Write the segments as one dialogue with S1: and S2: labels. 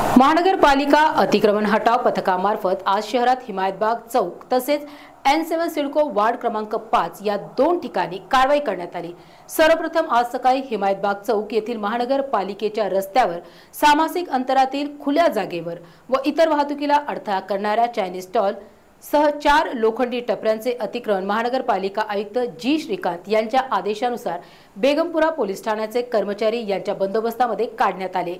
S1: महानगरपालिका अतिक्रमण हटाव पथकामार्फत आज शहरात हिमायतबाग चौक तसेच एन सेवन सिडको वार्ड क्रमांक पाच या दोन ठिकाणी कारवाई करण्यात आली. सर्वप्रथम आज सकाळी हिमायतबाग चौक येथील महानगरपालिकेच्या रस्त्यावर सामासिक अंतरातील खुल्या जागेवर व इतर वाहतुकीला अडथळा करणाऱ्या चायनीज स्टॉल सह चार लोखंडी टपऱ्यांचे अतिक्रमण महानगरपालिका आयुक्त जी श्रीकांत यांच्या आदेशानुसार बेगमपुरा पोलीस ठाण्याचे कर्मचारी यांच्या बंदोबस्तामध्ये काढण्यात आले.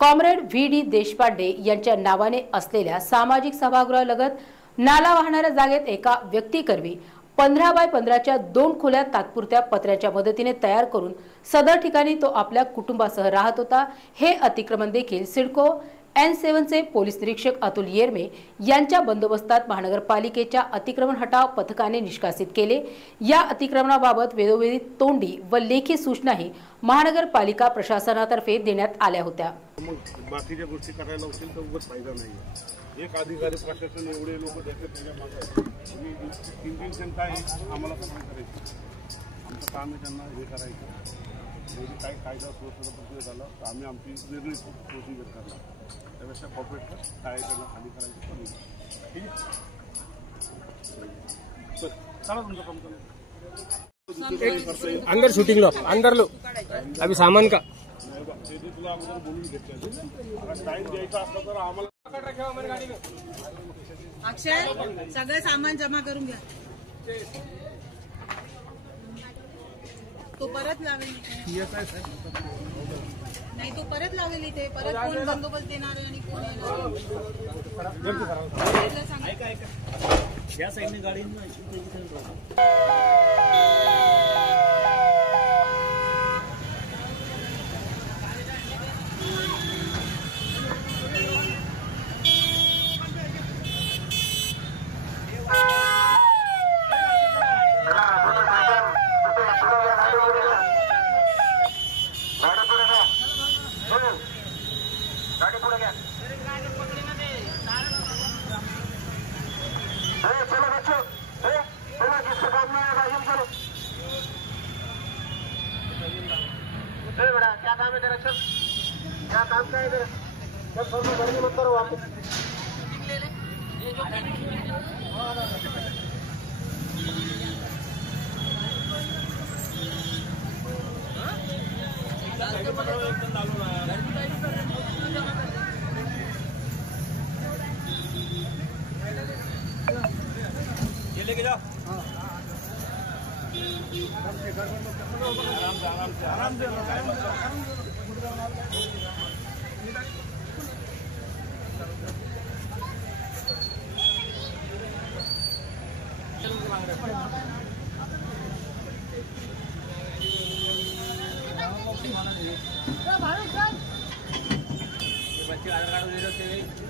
S1: कॉम्रेड व्ही डी देशपांडे यांच्या नावाने असलेल्या सामाजिक सभागृहालगत नाला वाहणाऱ्या जागेत एका व्यक्तीकरवी पंधरा बाय पंधराच्या दोन खोल्या तात्पुरत्या पत्र्याच्या मदतीने तयार करून सदर ठिकाणी तो आपल्या कुटुंबासह राहत होता. हे अतिक्रमण देखील सिडको एन सेव्हनचे पोलीस निरीक्षक अतुल येरमे यांच्या बंदोबस्तात महानगरपालिकेच्या अतिक्रमण हटाव पथकाने निष्कासित केले. या अतिक्रमणाबाबत वेळोवेळी तोंडी व लेखी सूचनाही महानगरपालिका प्रशासनातर्फे देण्यात आल्या होत्या.
S2: बाकीच्या गोष्टी करायला होतील तर उगाच फायदा नाही एक अधिकारी प्रशासन एवढे लोक त्याचे त्याच्यामागे तीन तीन जण काय आम्हाला सगळं करायचं. आमचं काम आहे त्यांना हे करायचं. जरी काय कायदा सुरक्षेचा प्रक्रिया झाला तर आम्ही आमची निर्णय प्रोसिजर करणार त्यापेक्षा कॉर्पोरेट काय आहे त्यांना खाली करायचं कमी ठीक आहे? बस, चला तुमचं काम चालू.
S3: अंदर शूटिंग लो. अंदर लो. अभी सामान का?
S2: ते जे तुला अगोदर बोलून घेतलं टाईम द्यायचा असला तर आम्हाला
S4: अक्षय सगळं सामान जमा करून घ्या. तो परत लावेल नाही तो परत लावेल इथे. परत कोण बंदोबस्त देणार आहे आणि कोण येणार
S5: या साईडने गाडी ए बेटा क्या काम है तेरा चल क्या काम क्या है तेरा? चल सर में गर्मी मत करो वापस निकालो पैसे पैसे
S3: चले गाड़ी ले
S5: चिल्लर दोनों